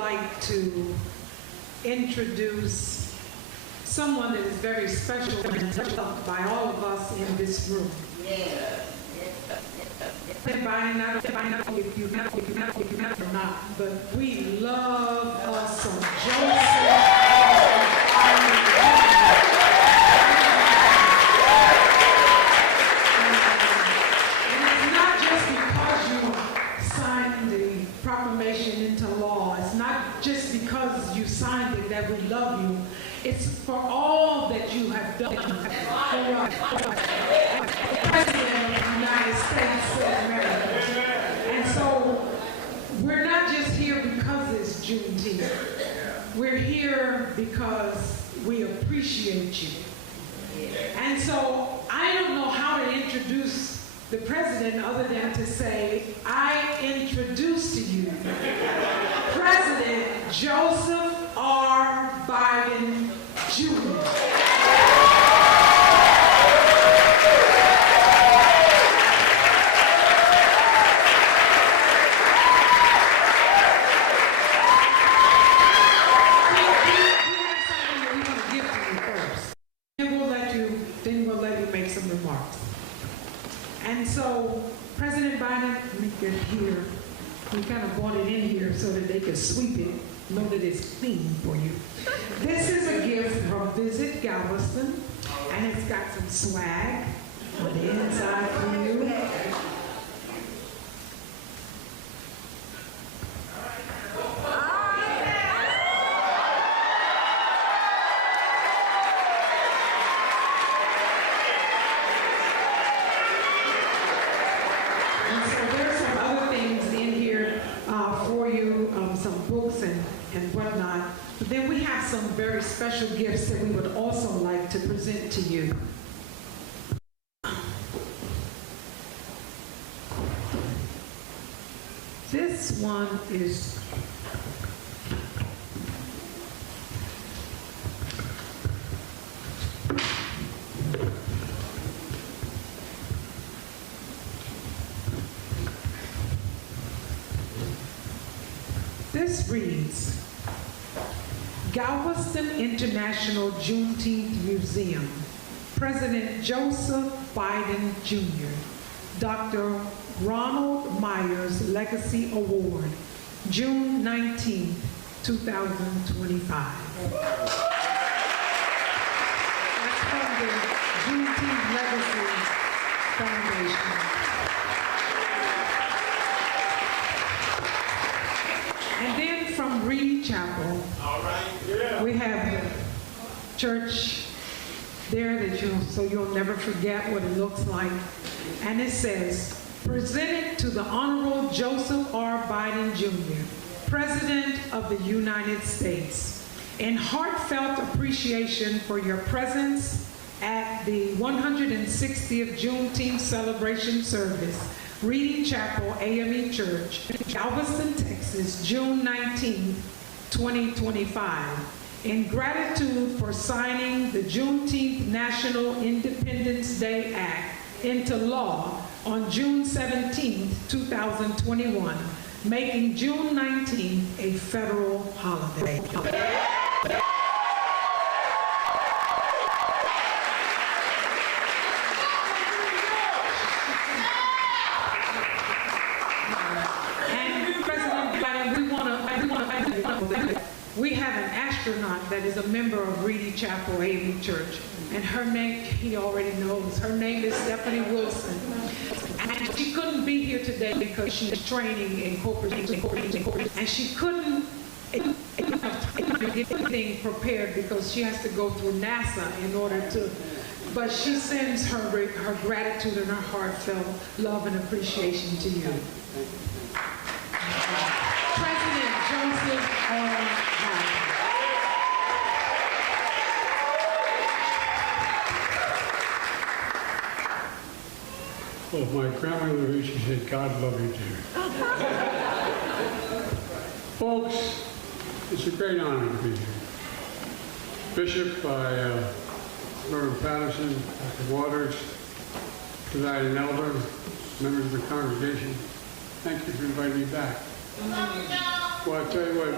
like to introduce someone that is very special and loved by all of us in this room. Everybody, not if you or not, but we love us some Joseph. And it's not just because you signed the proclamation into law. It's not just because you signed it that we love you. It's for all that you have done for us. President of the United States of America. And so we're not just here because it's Juneteenth. We're here because we appreciate you. And so I don't know how to introduce the president other than to say, I introduce to you President Joseph R. Biden, Jr. And so, President Biden, let me get here. We kind of brought it in here so that they could sweep it, know that it's clean for you. This is a gift from Visit Galveston, and it's got some swag on the inside for you. Some books and whatnot. But then we have some very special gifts that we would also like to present to you. This one is This reads, Galveston International Juneteenth Museum, President Joseph Biden Jr., Dr. Ronald Myers Legacy Award, June 19, 2025. That's from the Juneteenth Legacy Foundation. And then from Reed Chapel, we have the church there that so you'll never forget what it looks like. And it says, presented to the Honorable Joseph R. Biden Jr., President of the United States, in heartfelt appreciation for your presence at the 160th Juneteenth celebration service, Reading Chapel AME Church, Galveston, Texas, June 19, 2025. In gratitude for signing the Juneteenth National Independence Day Act into law on June 17, 2021, making June 19 a federal holiday. We have an astronaut that is a member of Reedy Chapel AME Church, and her name, he already knows, her name is Stephanie Wilson. And she couldn't be here today because she's training in corporate, and she couldn't get anything prepared because she has to go through NASA in order to, but she sends her gratitude and her heartfelt love and appreciation to you. President Joseph R. Biden. Well, my grandmother used to say, God love you too. Folks, it's a great honor to be here. Bishop by Reverend Patterson, Dr. Waters, presiding elder, members of the congregation, thank you for inviting me back. Well, I tell you what,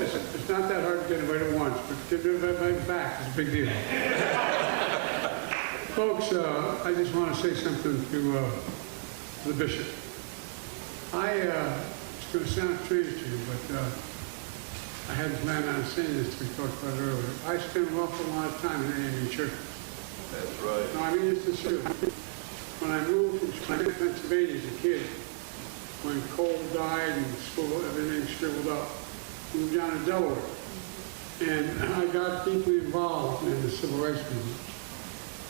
it's not that hard to get anybody at once, but to get everybody back is a big deal. Folks, I just want to say something to the bishop. It's going to sound strange to you, but I hadn't planned on saying this till we talked about it earlier. I spent an awful lot of time in AME church. That's right. No, I mean, it's the truth. When I moved from Pennsylvania as a kid, when Cole died and school, everything shriveled up, moved down to Delaware. And I got deeply involved in the civil rights movement.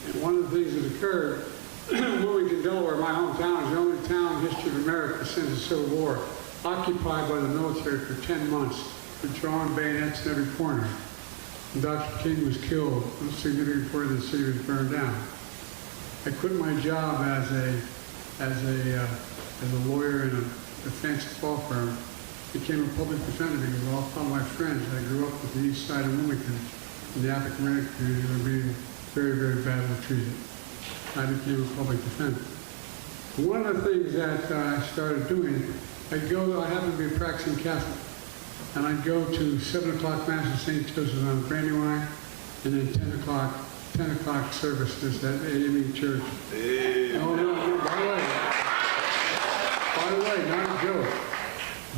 And one of the things that occurred, moving to Delaware, my hometown, is the only town in the history of America since the Civil War, occupied by the military for 10 months, with drawn bayonets in every corner. And Dr. King was killed, a significant part of the city was burned down. I quit my job as a lawyer in a defense law firm, became a public defender because all of my friends, I grew up with the east side of Wilmington, and the African American community were being very, very badly treated. I became a public defender. One of the things that I started doing, I happen to be a practicing Catholic, and I'd go to 7 o'clock Mass at St. Joseph on Brandywine, and then 10 o'clock services at AME Church. Hey. No, by the way, not a joke.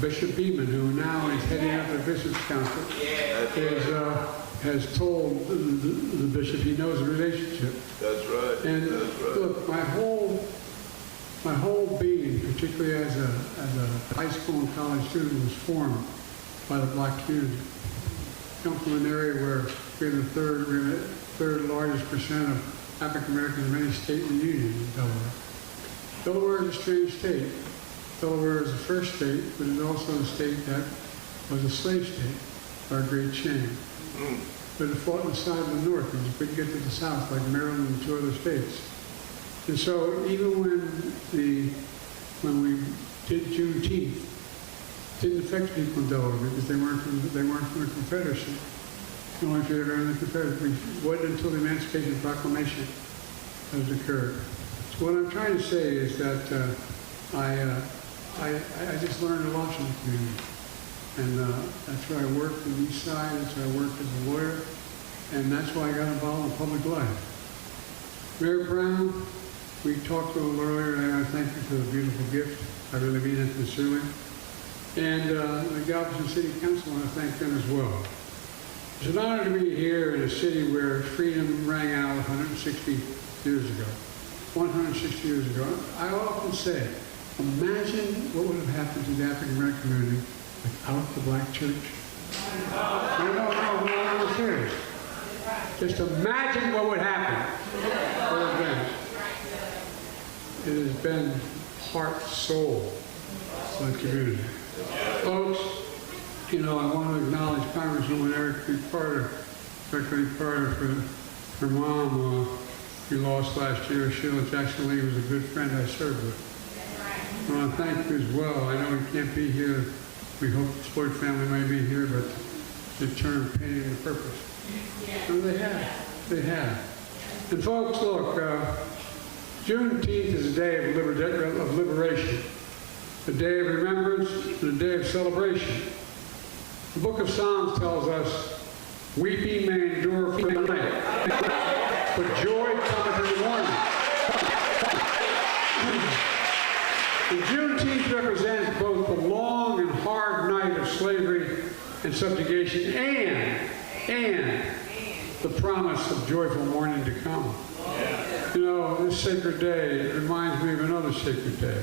Bishop Beeman, who now is heading up the Bishop's Council, has told the bishop he knows the relationship. That's right. And that's right. Look, my whole being, particularly as a high school and college student, was formed by the black community. I come from an area where we're the third largest percent of African Americans in any state in the Union in Delaware. Delaware is a strange state. Delaware is the first state, but it's also a state that was a slave state, our great shame. But it fought on the side of the north, and you couldn't get to the south like Maryland and 2 other states. And so even when we did Juneteenth, it didn't affect people in Delaware because they weren't from the Confederacy. The only few that were in the Confederacy. It wasn't until the Emancipation Proclamation has occurred. So what I'm trying to say is that I just learned a lot from the community. And that's where I worked on the East Side, that's where I worked as a lawyer, and that's why I got involved in public life. Mayor Brown, we talked a little earlier, and I thank you for the beautiful gift. I really mean it sincerely. And the Galveston City Council, I want to thank them as well. It's an honor to be here in a city where freedom rang out 160 years ago. 160 years ago. I often say, imagine what would have happened to the African American community without the black church. No, I'm serious. Just imagine what would happen. It has been heart, soul of the community. Folks, I want to acknowledge Congresswoman Erica Carter for her mom, who lost last year. Sheila Jackson Lee was a good friend I served with. I want to thank you as well. I know you can't be here. We hope the Floyd family may be here, but the term painting the purpose. And they have. And folks, look, Juneteenth is a day of liberation, a day of remembrance, and a day of celebration. The book of Psalms tells us, weeping may endure for the night, but joy cometh in the morning. And Juneteenth represents both the long and hard night of slavery and subjugation and the promise of joyful morning to come. This sacred day reminds me of another sacred day.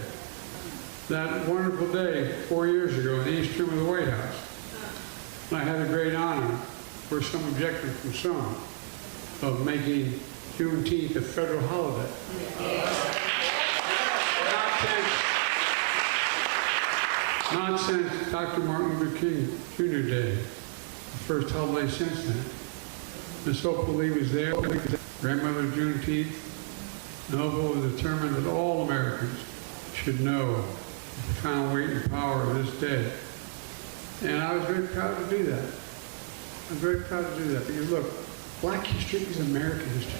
That wonderful day 4 years ago in the East Room of the White House. And I had the great honor, for some objection from some, of making Juneteenth a federal holiday. Not since Dr. Martin Luther King Jr. Day, the first holiday since then. Miss Opal Lee was there, grandmother of Juneteenth. Opal was determined that all Americans should know the profound weight and power of this day. And I was very proud to do that. I'm very proud to do that because, look, Black history is American history.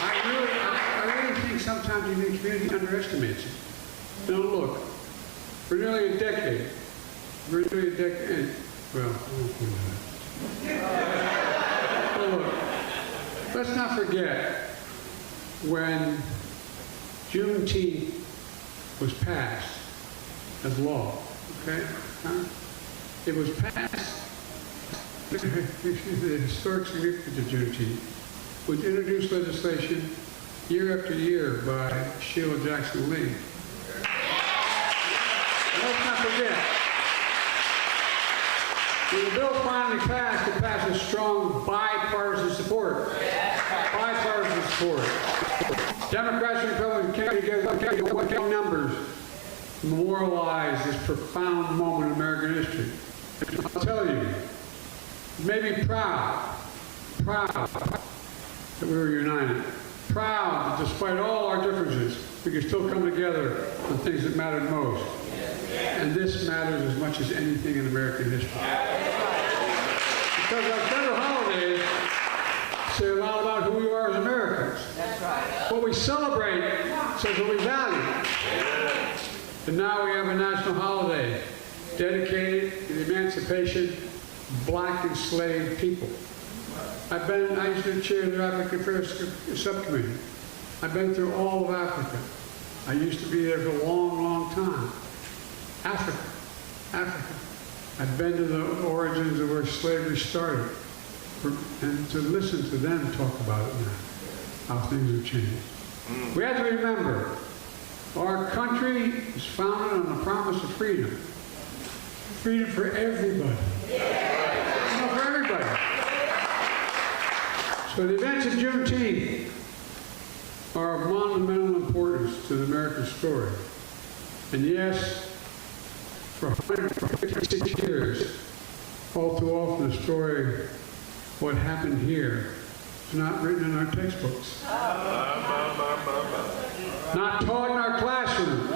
I really think sometimes the community underestimates it. Now look, for nearly a decade, well, I won't do that. Well, look, let's not forget when Juneteenth was passed as law, okay? It was passed, the historic significance of Juneteenth was introduced legislation year after year by Sheila Jackson Lee. And let's not forget, when the bill finally passed, it passed with strong bipartisan support. Bipartisan support. Democrats and Republicans came together in numbers to memorialize this profound moment in American history. I'll tell you, you may be proud that we were united. Proud that despite all our differences, we could still come together on things that mattered most. And this matters as much as anything in American history. Because our federal holidays say a lot about who we are as Americans. That's right. What we celebrate says what we value. And now we have a national holiday dedicated to the emancipation of black enslaved people. I used to chair the African Affairs Subcommittee. I've been through all of Africa. I used to be there for a long, long time. Africa. I've been to the origins of where slavery started, and to listen to them talk about it now, how things have changed. We have to remember, our country is founded on the promise of freedom. Freedom for everybody. For everybody. So the events of Juneteenth are of monumental importance to the American story. And yes, for 156 years, all too often the story of what happened here is not written in our textbooks. Not taught in our classrooms.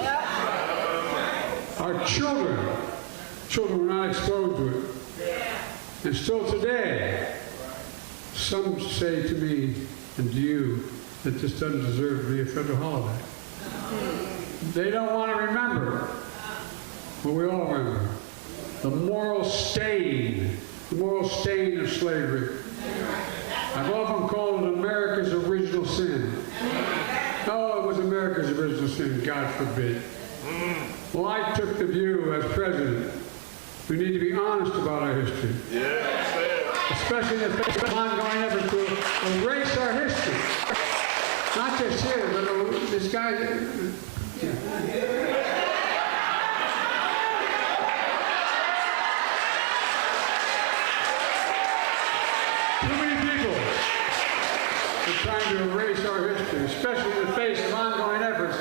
Our children were not exposed to it. And still today, some say to me and to you that this doesn't deserve to be a federal holiday. They don't want to remember, but we all remember, the moral stain of slavery. I've often called it America's original sin. Oh, it was America's original sin, God forbid. Well, I took the view as president, we need to be honest about our history. Especially in the face of ongoing efforts to erase our history. Not just here, but this guy. Too many people are trying to erase our history, especially in the face of ongoing efforts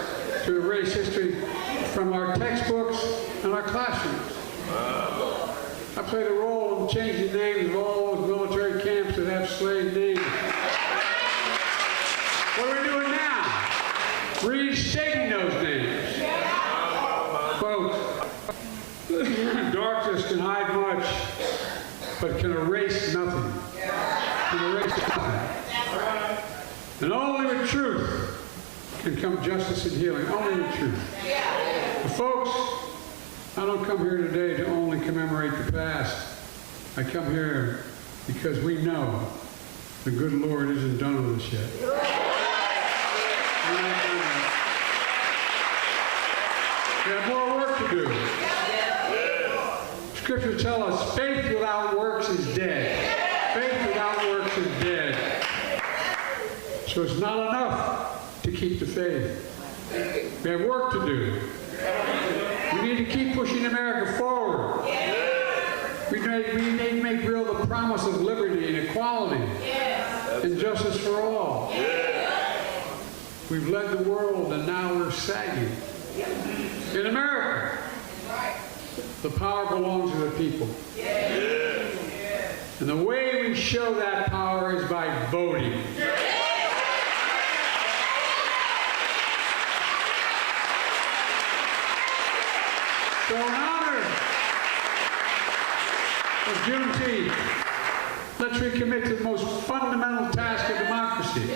to erase history from our textbooks and our classrooms. I played a role in changing names of all those military camps that have slave names. What are we doing now? Restating those names. Folks, darkness can hide much, but can erase nothing. And only with truth can come justice and healing. Only with truth. But folks, I don't come here today to only commemorate the past. I come here because we know the good Lord isn't done with us yet. We have more work to do. Scriptures tell us faith without works is dead. Faith without works is dead. So it's not enough to keep the faith. We have work to do. We need to keep pushing America forward. We need to make real the promise of liberty and equality and justice for all. We've led the world and now we're sagging. In America, the power belongs to the people. And the way we show that power is by voting. So in honor of Juneteenth, let's recommit to the most fundamental task of democracy.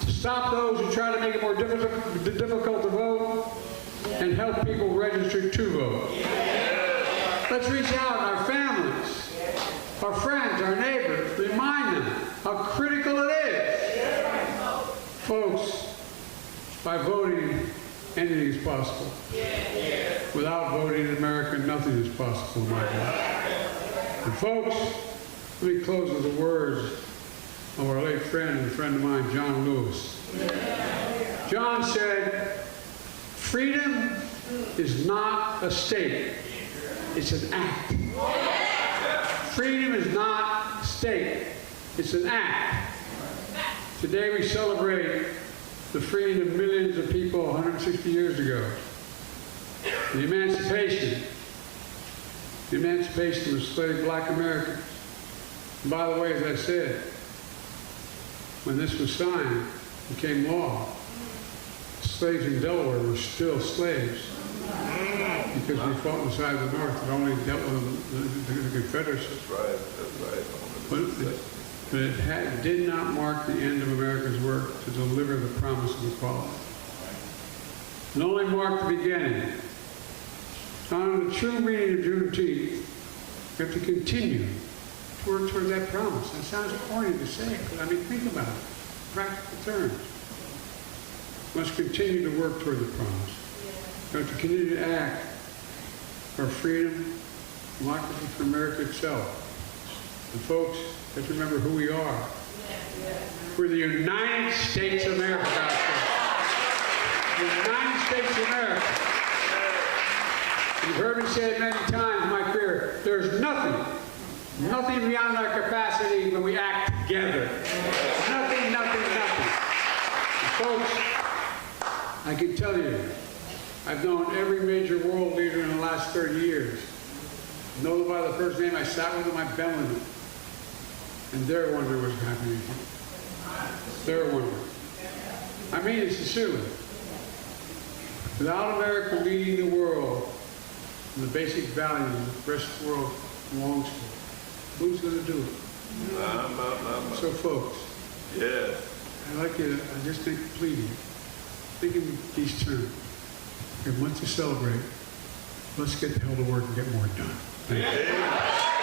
To stop those who try to make it more difficult to vote and help people register to vote. Let's reach out to our families, our friends, our neighbors, remind them how critical it is. Folks, by voting, anything is possible. Without voting in America, nothing is possible, my God. And folks, let me close with the words of our late friend and friend of mine, John Lewis. John said, freedom is not a state, it's an act. Freedom is not a state, it's an act. Today we celebrate the freeing of millions of people 160 years ago. The emancipation of enslaved black Americans. And by the way, as I said, when this was signed, became law, slaves in Delaware were still slaves because we fought inside the North that only dealt with the Confederacy. That's right. But it did not mark the end of America's work to deliver the promise of equality. It only marked the beginning. On the true meaning of Juneteenth, we have to continue to work toward that promise. That sounds corny to say, but I mean, think about it. Practical terms. We must continue to work toward the promise. We have to continue to act for freedom, democracy for America itself. And folks, let's remember who we are. We're the United States of America, God says. The United States of America. You've heard me say it many times in my career. There's nothing beyond our capacity when we act together. Nothing. And folks, I can tell you, I've known every major world leader in the last 30 years. I know them by the first name. I sat with them, I been with them. And they're wondering what's happening. They're wondering. I mean it sincerely. Without America leading the world in the basic values that the rest of the world belongs to, who's going to do it? So folks, I'd like you to, I just think, pleading, thinking these terms. We have much to celebrate. Let's get the hell to work and get more done. Thank you.